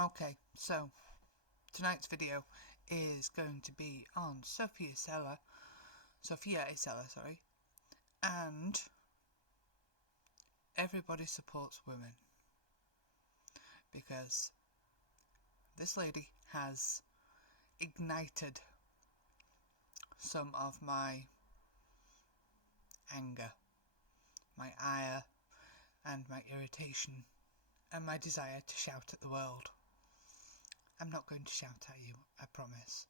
Okay, so tonight's video is going to be on Sofia Isella, sorry, and everybody supports women because this lady has ignited some of my anger, my ire, and my irritation, and my desire to shout at the world. I'm not going to shout at you, I promise.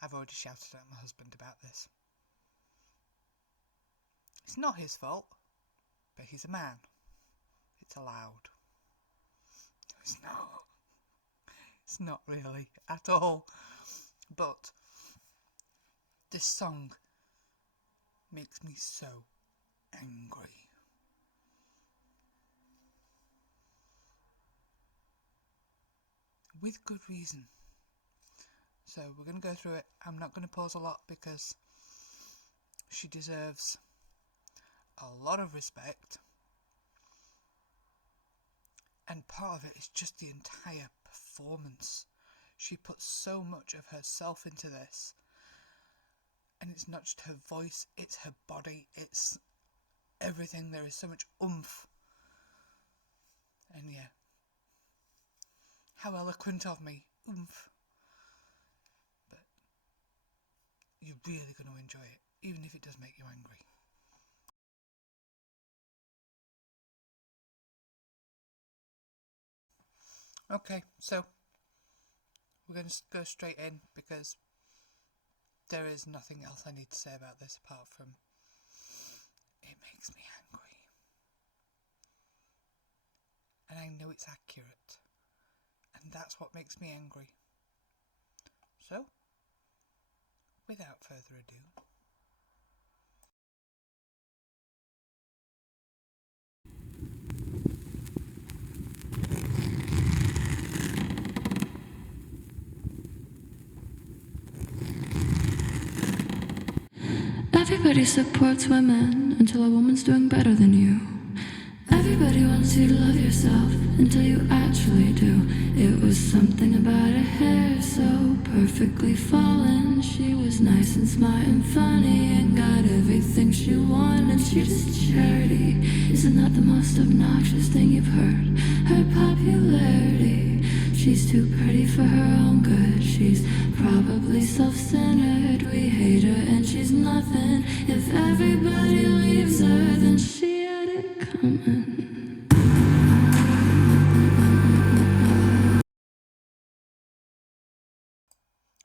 I've already shouted at my husband about this. It's not his fault, but he's a man. It's allowed. It's not. It's not really, at all. But this song makes me so angry. With good reason. So we're going to go through it. I'm not going to pause a lot because she deserves a lot of respect. And part of it is just the entire performance. She puts so much of herself into this. And it's not just her voice, it's her body, it's everything. There is so much oomph. And yeah. How eloquent of me. Oomph. But you're really going to enjoy it, even if it does make you angry. Okay, so we're going to go straight in because there is nothing else I need to say about this apart from it makes me angry. And I know it's accurate. And that's what makes me angry. So, without further ado, Everybody supports women until a woman's doing better than you. Everybody wants you to love yourself until you actually do. It was something about her hair so perfectly fallen. She was nice and smart and funny and got everything she wanted. She's just charity. Isn't that the most obnoxious thing you've heard? Her popularity. She's too pretty for her own good. She's probably self-centered. We hate her and she's nothing. If everybody leaves her, then she had it coming.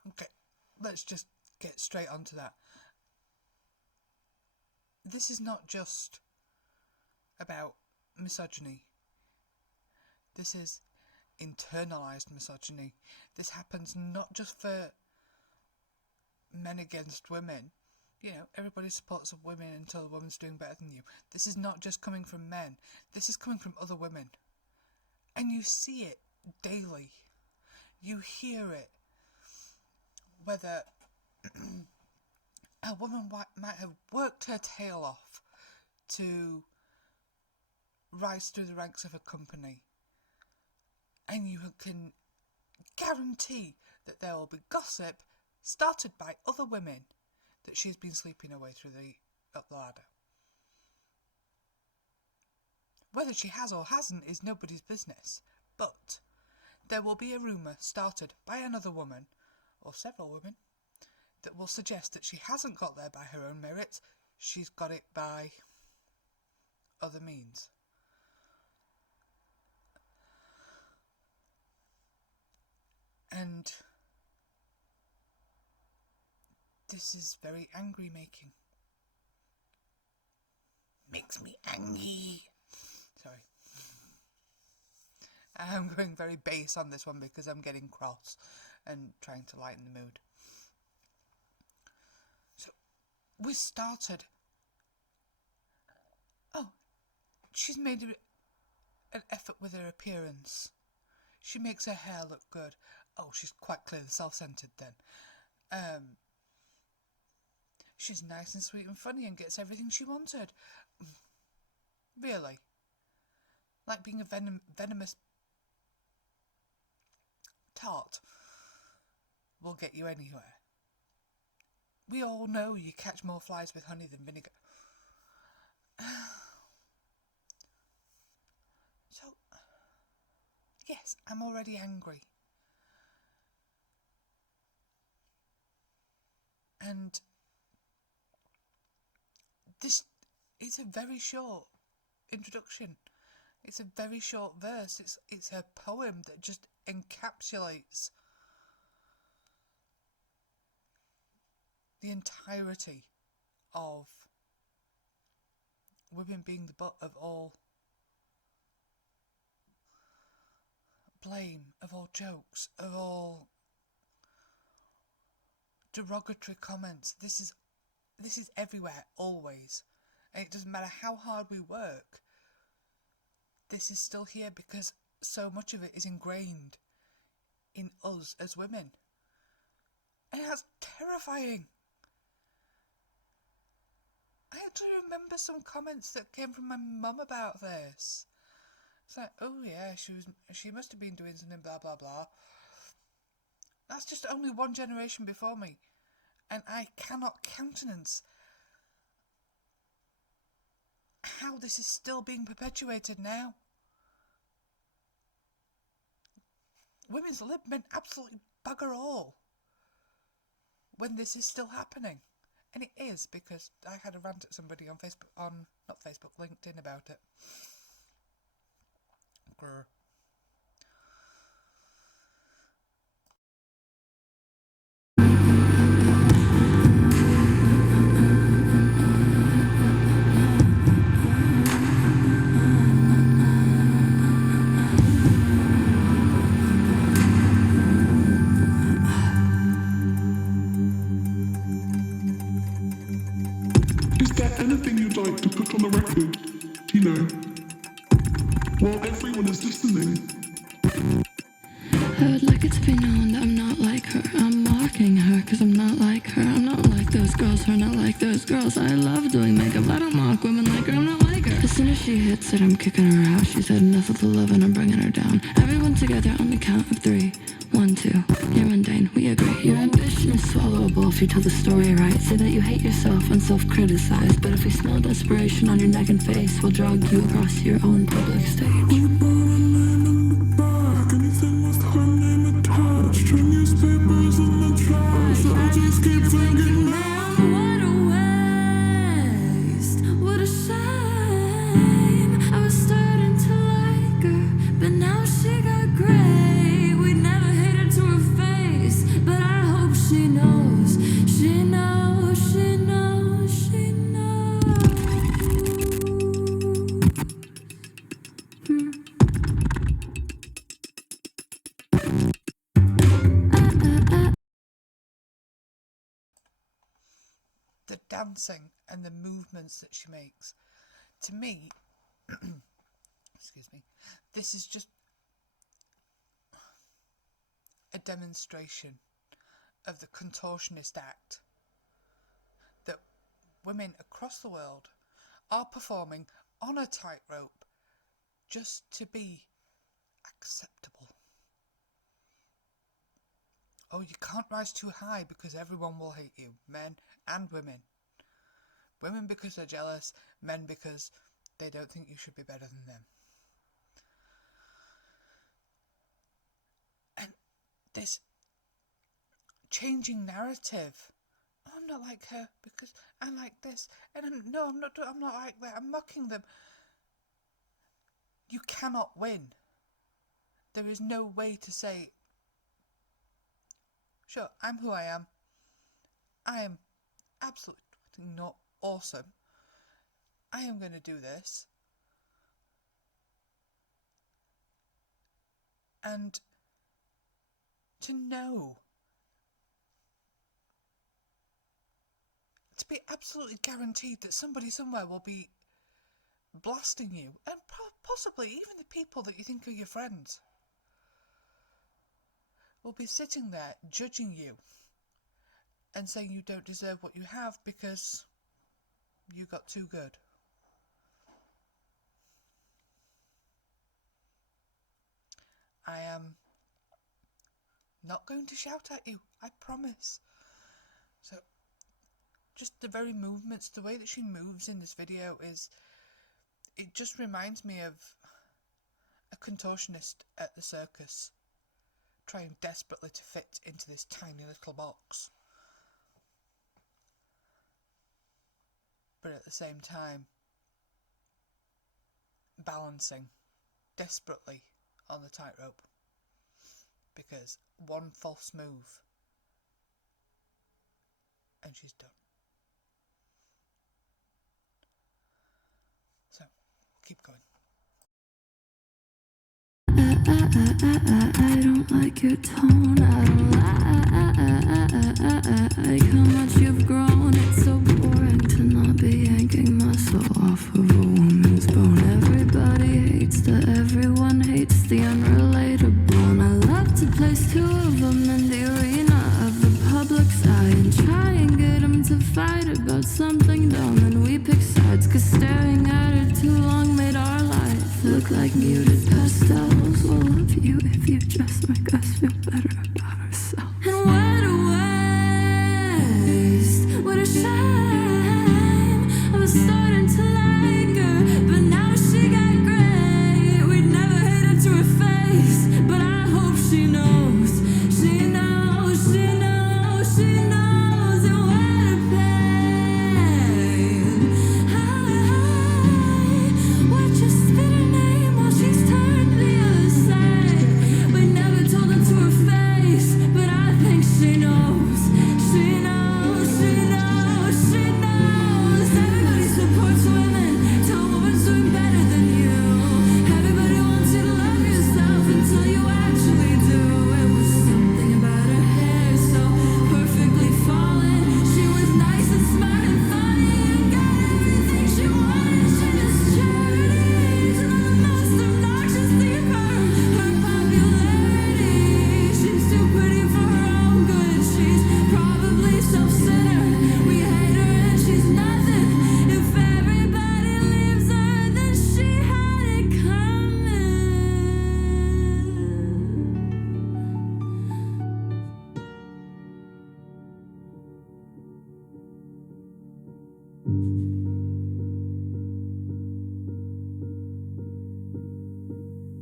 okay, let's just get straight onto that. This is not just about misogyny. This is internalized misogyny. This happens not just for men against women. You know, everybody supports women until a woman's doing better than you. This is not just coming from men. This is coming from other women. And you see it daily. You hear it. Whether a woman might have worked her tail off to rise through the ranks of a company, and you can guarantee that there will be gossip started by other women that she's been sleeping her way through up the ladder. Whether she has or hasn't is nobody's business, but there will be a rumour started by another woman, or several women, that will suggest that she hasn't got there by her own merits, she's got it by other means. And this is very angry making. Makes me angry. Sorry. I'm going very bass on this one because I'm getting cross and trying to lighten the mood. So, we started. Oh, she's made an effort with her appearance. She makes her hair look good. Oh, she's quite clearly self-centered then. She's nice and sweet and funny and gets everything she wanted. Really? Like being a venomous tot will get you anywhere. We all know you catch more flies with honey than vinegar. So, yes, I'm already angry. And this is a very short introduction. It's a very short verse. It's a poem that just encapsulates the entirety of women being the butt of all blame, of all jokes, of all derogatory comments. This is everywhere, always. And it doesn't matter how hard we work, this is still here because so much of it is ingrained in us as women. And that's terrifying. I actually remember some comments that came from my mum about this. It's like, oh yeah, she must have been doing something, blah blah blah. That's just only one generation before me, and I cannot countenance how this is still being perpetuated now. Women's lib meant absolutely bugger all when this is still happening. And it is, because I had a rant at somebody on LinkedIn about it. Grr. Is there anything you'd like to put on the record? You know, while everyone is listening. I would like it to be known that I'm not like her. I'm mocking her because I'm not like her. I'm not like those girls who are not like those girls. I love doing makeup. I don't mock women like her. I'm not like her. As soon as she hits it, I'm kicking her out. She's had enough of the love and I'm bringing her down. Everyone together on the count of 3. 1, 2. You're mundane. We agree. Your ambition is swallowable if you tell the story right. Say that you hate yourself and self-criticize. But if we smell desperation on your neck and face, we'll drag you across your own public stage. Anything with her name attached to newspapers in the trash. I just keep thinking now. What a waste, what a shame. I was starting to like her, but now she got gray. We never hit her to her face, but I hope she knows, she knows, she knows, she knows. The dancing and the movements that she makes. To me, excuse me, this is just a demonstration of the contortionist act that women across the world are performing on a tightrope just to be acceptable. Oh, you can't rise too high because everyone will hate you, men and women. Women because they're jealous, men because they don't think you should be better than them. And this changing narrative. Oh, I'm not like her because I like this. And I'm not like that. I'm mocking them. You cannot win. There is no way to say, sure, I'm who I am. I am absolutely not awesome. I am going to do this. And to know, to be absolutely guaranteed that somebody somewhere will be blasting you, and possibly even the people that you think are your friends will be sitting there judging you and saying you don't deserve what you have because you got too good. I am not going to shout at you, I promise. So, just the very movements, the way that she moves in this video it just reminds me of a contortionist at the circus, trying desperately to fit into this tiny little box. But at the same time, balancing desperately on the tightrope, because one false move and she's done. So, keep going. I don't like your tone. I don't like how much you've grown. It's so boring to not be yanking muscle off of a woman's bone. Everybody hates everyone hates the unrelatable. And I love to place two of them in the arena of the public's eye and try and get them to fight about something dumb. And we pick sides, 'cause staring at it too long made our life look like muted pastels. We'll love you if you just make us feel better about ourselves. And what a waste, what a shame. I was starting to like her, but now she got great. We'd never hate her to her face, but I hope she knows, she knows, she knows, she knows. And what a pain. What just spit her name while she's turned the other side. We never told her to her face, but I think she knows, she knows, she knows, she knows. Everybody supports women till a woman's doing better than you. Everybody wants you to love yourself until you actually do. It was something about her hair so perfectly fallen. She was nice and smart and funny and got everything she wanted. She just charities and the most obnoxious thing about her popularity. She's too pretty for her own good. She's probably self-centered. We hate her and she's nothing. If everybody leaves her, then she had it coming.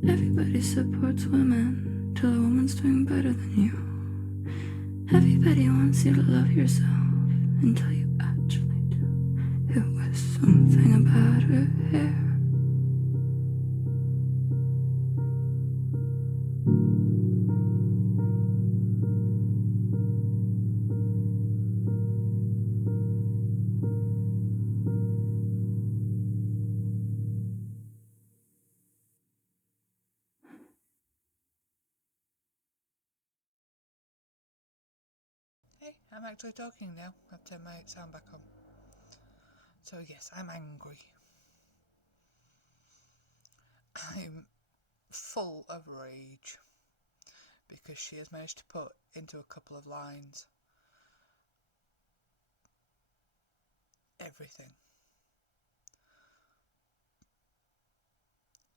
Everybody supports women till a woman's doing better than you. Everybody wants you to love yourself until you actually do. It was something about her hair. Hey, I'm actually talking now. I've turned my sound back on. So yes, I'm angry. I'm full of rage because she has managed to put into a couple of lines everything.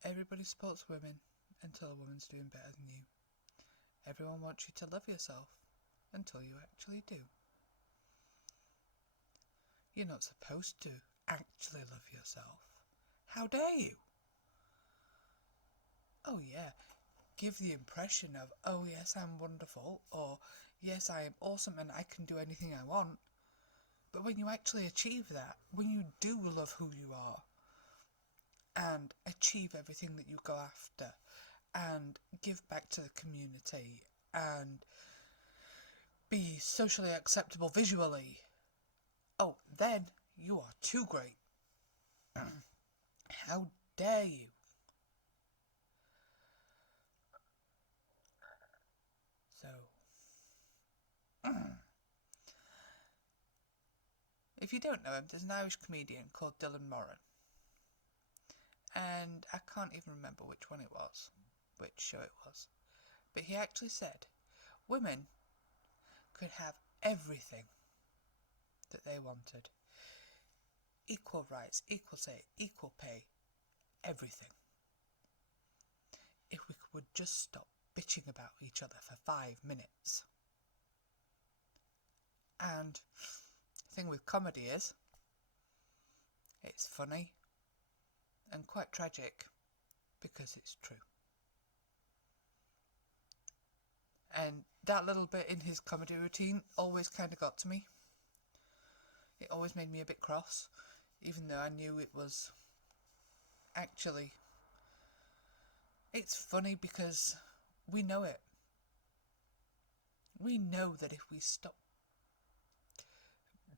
Everybody supports women until a woman's doing better than you. Everyone wants you to love yourself until you actually do. You're not supposed to actually love yourself. How dare you? Oh yeah, give the impression of, oh yes, I'm wonderful, or yes, I am awesome and I can do anything I want. But when you actually achieve that, when you do love who you are, and achieve everything that you go after, and give back to the community, and be socially acceptable visually, oh, then you are too great. How dare you? So, if you don't know him, there's an Irish comedian called Dylan Moran. And I can't even remember which one it was, which show it was. But he actually said women could have everything that they wanted. Equal rights, equal say, equal pay, everything. If we would just stop bitching about each other for 5 minutes. And the thing with comedy is, it's funny and quite tragic because it's true. And that little bit in his comedy routine always kind of got to me. It always made me a bit cross, even though I knew it was actually... It's funny because we know it. We know that if we stop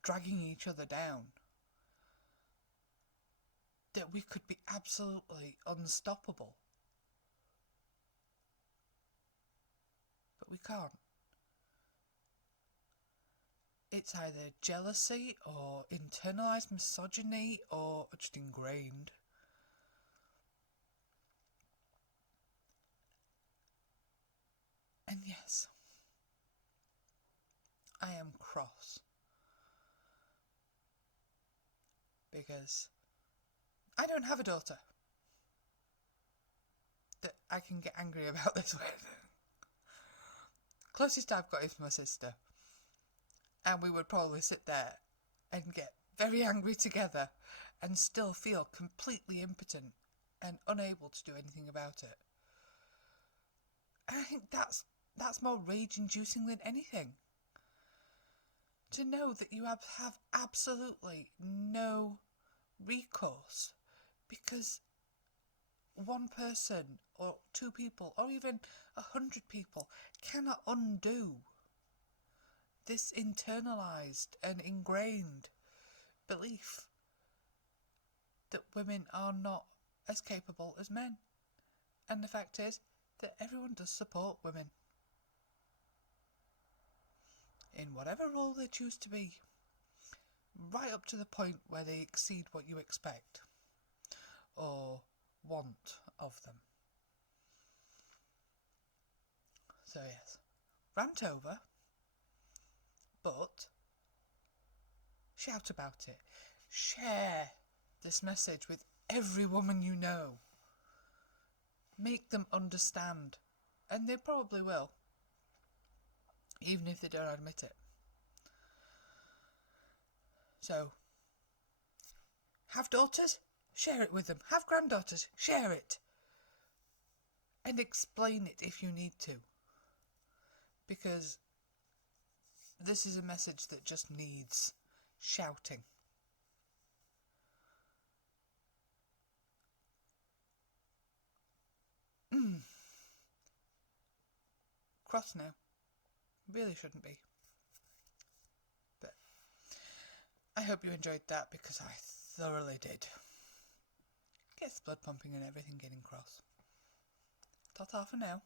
dragging each other down, that we could be absolutely unstoppable. But we can't. It's either jealousy or internalized misogyny or just ingrained. And yes, I am cross. Because I don't have a daughter that I can get angry about this with. Closest I've got is my sister. And we would probably sit there and get very angry together and still feel completely impotent and unable to do anything about it. And I think that's more rage-inducing than anything. To know that you have absolutely no recourse because one person or 2 people or even 100 people cannot undo this internalized and ingrained belief that women are not as capable as men. And the fact is that everyone does support women in whatever role they choose to be, right up to the point where they exceed what you expect or want of them. So yes, rant over, but shout about it. Share this message with every woman you know. Make them understand, and they probably will, even if they don't admit it. So, have daughters? Share it with them. Have granddaughters? Share it. And explain it if you need to. Because this is a message that just needs shouting. Cross now. Really shouldn't be. But I hope you enjoyed that because I thoroughly did. Gets blood pumping and everything getting cross. Ta-ta for now.